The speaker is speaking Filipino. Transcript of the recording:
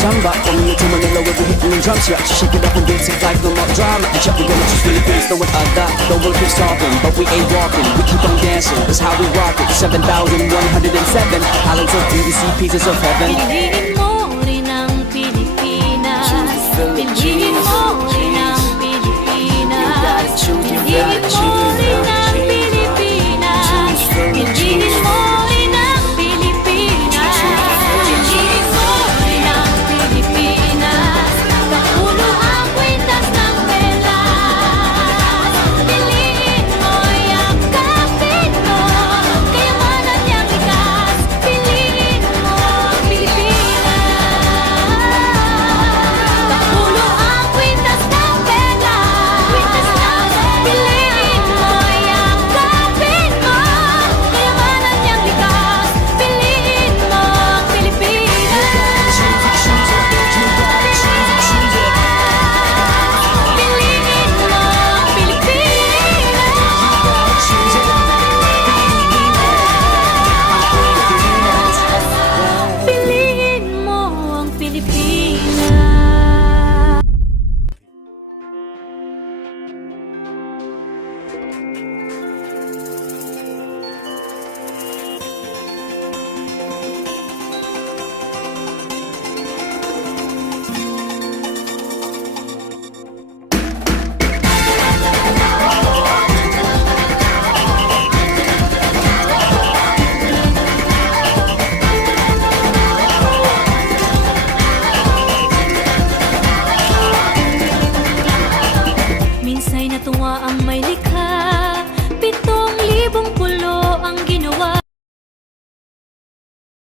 samba. Coming into Manila, we'll be hitting the drums, yeah. Shake it up and dance it like no more drama. And check, we're gonna just Philippines, know what I got. The world keeps talking, but we ain't walking. We keep on dancing, that's how we rock it. 7,107 islands of BBC, pieces of heaven. Piliin mo rin ang Pilipinas. Piliin mo rin ang Pilipinas. Piliin mo rin ang